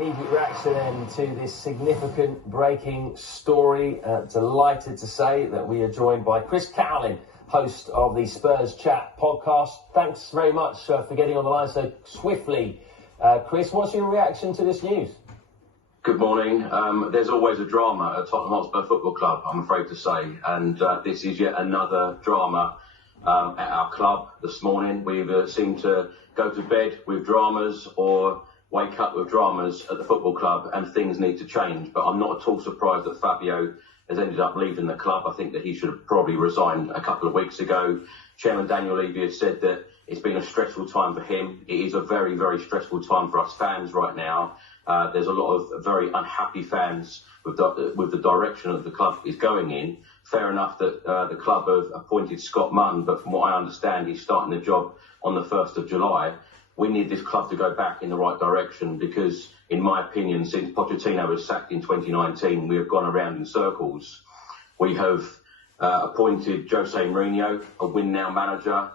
immediate reaction then to this significant breaking story. Delighted to say that we are joined by Chris Cowlin, host of the Spurs Chat podcast. Thanks very much for getting on the line so swiftly. Chris, what's your reaction to this news? Good morning. There's always a drama at Tottenham Hotspur Football Club, I'm afraid to say, and this is yet another drama at our club this morning. We either seem to go to bed with dramas or wake up with dramas at the football club, and things need to change. But I'm not at all surprised that Fabio has ended up leaving the club. I think that he should have probably resigned a couple of weeks ago. Chairman Daniel Levy has said that it's been a stressful time for him. It is a very, very stressful time for us fans right now. There's a lot of very unhappy fans with the direction that the club is going in. Fair enough that the club have appointed Scott Munn, but from what I understand, he's starting the job on the 1st of July. We need this club to go back in the right direction because, in my opinion, since Pochettino was sacked in 2019, we have gone around in circles. We have appointed Jose Mourinho, a win-now manager.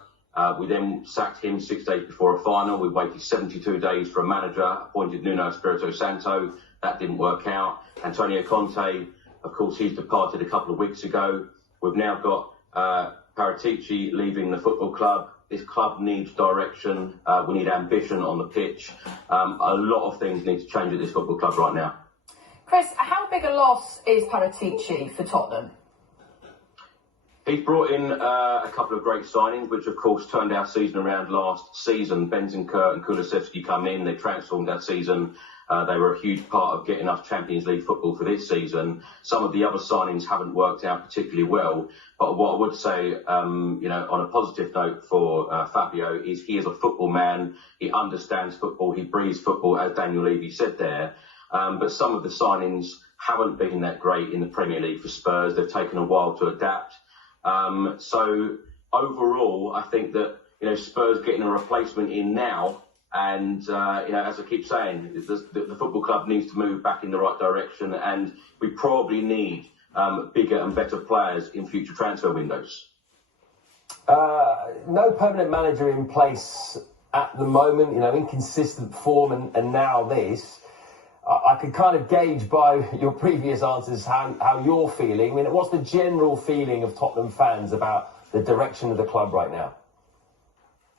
We then sacked him 6 days before a final. We waited 72 days for a manager, appointed Nuno Espirito Santo. That didn't work out. Antonio Conte, of course, he's departed a couple of weeks ago. We've now got Paratici leaving the football club. This club needs direction. We need ambition on the pitch. A lot of things need to change at this football club right now. Chris, how big a loss is Paratici for Tottenham? He's brought in a couple of great signings, which of course turned our season around last season. Bentancur and Kulusevski come in. They transformed our season. They were a huge part of getting us Champions League football for this season. Some of the other signings haven't worked out particularly well. But what I would say, on a positive note for Fabio, is he is a football man. He understands football. He breathes football, as Daniel Levy said there. But some of the signings haven't been that great in the Premier League for Spurs. They've taken a while to adapt. So overall, I think that, Spurs getting a replacement in now, and, as I keep saying, the football club needs to move back in the right direction, and we probably need bigger and better players in future transfer windows. No permanent manager in place at the moment, inconsistent form, and now this. I could kind of gauge by your previous answers how you're feeling. I mean, what's the general feeling of Tottenham fans about the direction of the club right now?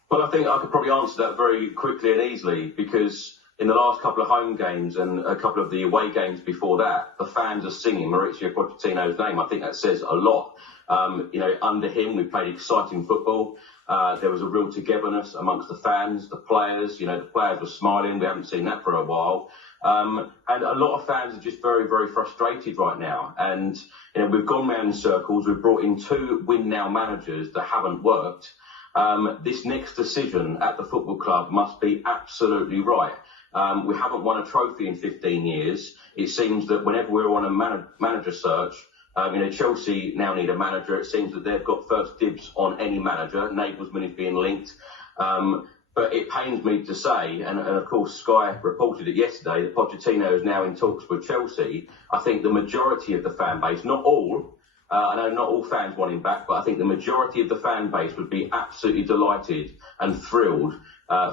Well, I think I could probably answer that very quickly and easily, because in the last couple of home games and a couple of the away games before that, the fans are singing Mauricio Pochettino's name. I think that says a lot. Under him, we played exciting football. There was a real togetherness amongst the fans, the players. The players were smiling. We haven't seen that for a while. And a lot of fans are just very, very frustrated right now. And, we've gone round in circles. We've brought in 2 win-now managers that haven't worked. This next decision at the football club must be absolutely right. We haven't won a trophy in 15 years. It seems that whenever we're on a manager search, Chelsea now need a manager. It seems that they've got first dibs on any manager. Nagelsmann is being linked. But it pains me to say, and of course Sky reported it yesterday, that Pochettino is now in talks with Chelsea. I think the majority of the fan base, not all, I know not all fans want him back, but I think the majority of the fan base would be absolutely delighted and thrilled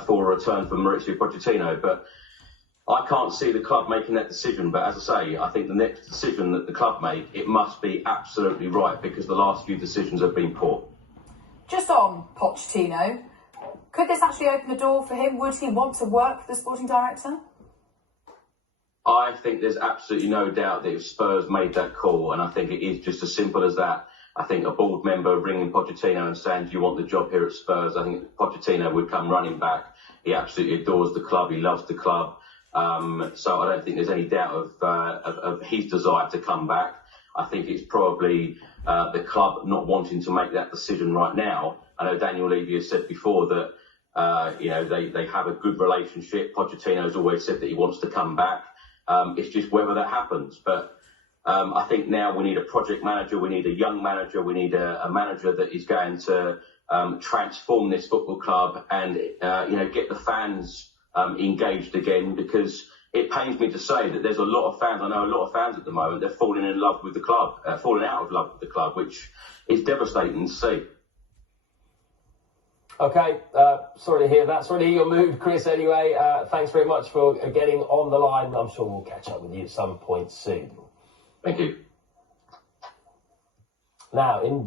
for a return from Mauricio Pochettino. But I can't see the club making that decision. But as I say, I think the next decision that the club make, it must be absolutely right, because the last few decisions have been poor. Just on Pochettino, could this actually open the door for him? Would he want to work for the sporting director? I think there's absolutely no doubt that if Spurs made that call, and I think it is just as simple as that, I think a board member ringing Pochettino and saying, do you want the job here at Spurs? I think Pochettino would come running back. He absolutely adores the club. He loves the club. So I don't think there's any doubt of his desire to come back. I think it's probably the club not wanting to make that decision right now. I know Daniel Levy has said before that, they have a good relationship. Pochettino's always said that he wants to come back. It's just whether that happens. But I think now we need a project manager. We need a young manager. We need a manager that is going to transform this football club and, get the fans engaged again, because it pains me to say that there's a lot of fans. I know a lot of fans at the moment, they're falling in love with the club, falling out of love with the club, which is devastating to see. Okay, sorry to hear that. Sorry to hear your mood, Chris, anyway. Thanks very much for getting on the line. I'm sure we'll catch up with you at some point soon. Thank you. Now, in